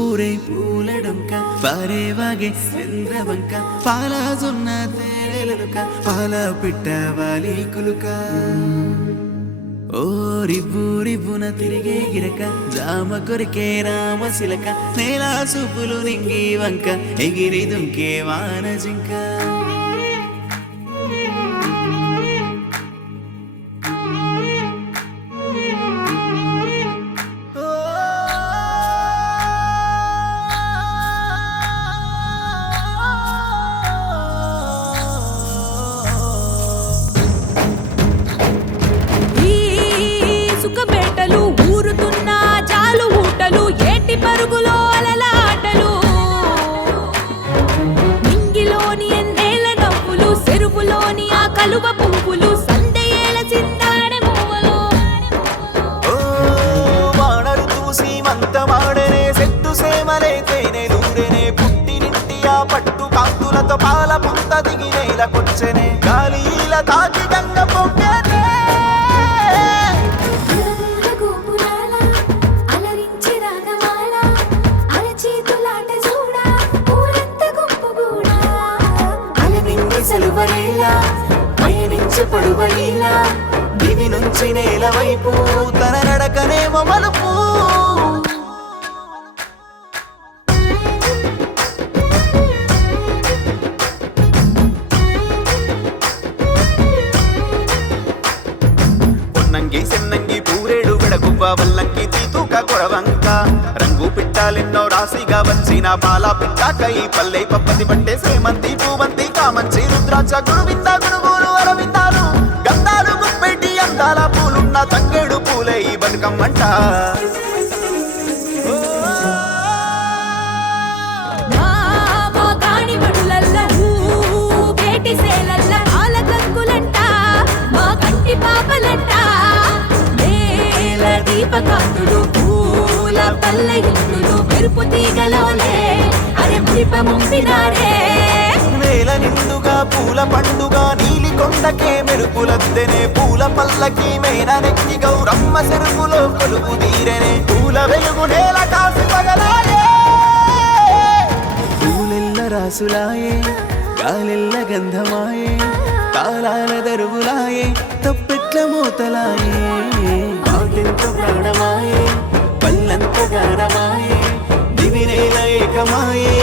ఊరే పూలడంక పారేవాగే చంద్రవంక పాల జొన్న తేలెలుక పాల పిట్ట వాలి కులుక ఓ రివ్వు రివ్వున తిరిగే గిరక జామ కొరికే రామశిలక నేల సూపులు నింగి వంక ఎగిరి దుంకే వాన జింక పరుగులో అలలాటలు నింగిలోని ఎన్నేల నవ్వులు చెరువులోని ఆ కలువ పువ్వులు సందేయేల చిందాడే మూవలు వానరు చూసి మంతమాడనే సెట్టు సేమలే తేనెలూరెనే పుట్టినింటి ఆ పట్టు కాంతులతో పాల పుంత దిగి నేలకొచ్చెనే గాలిల తాకి గంగ పొంగనే పడువైలా దివి నుంచి నేల వైపు తన నడకనేమో మలుపు పొన్నంగి సెన్నంగి పూరేడు విడగువ్వ వల్లంకి తీతూక కొడవంక రంగు పిట్టాలెన్నో రాశిగా వచ్చిన పాల పిట్టాకై పల్లె పప్పతి పట్టే సేమంతి పూవంతి కామంచి రుద్రాక్ష గురువింద గురువులు అరవిందాలు గంధాలు గుప్పెట్టి అందాల పూలున్న తంగేడు పూలే ఈ బతుకమ్మంట దీపకాంతులు పూల పల్లె ఇల్లులు మెరుపు తీగలోనే అరే మురిప ముంపినారే నేల నిండుగా పూల పండుగ నీలి కొండకే మెరుపులద్దెనే పూల పల్లకి మేన నెక్కి గౌరమ్మ చెరుపులో కొలుపు తీరెనే పూల వెలుగు నేల కాసి పగలాయే పూలెల్ల రాసులాయే గాలెల్ల గంధమాయే తాళాల దరువులాయే తప్పెట్ల మోతలాయే పాటెంత ప్రాణమాయే పల్లంత గానమాయే దివినేల ఏకమాయే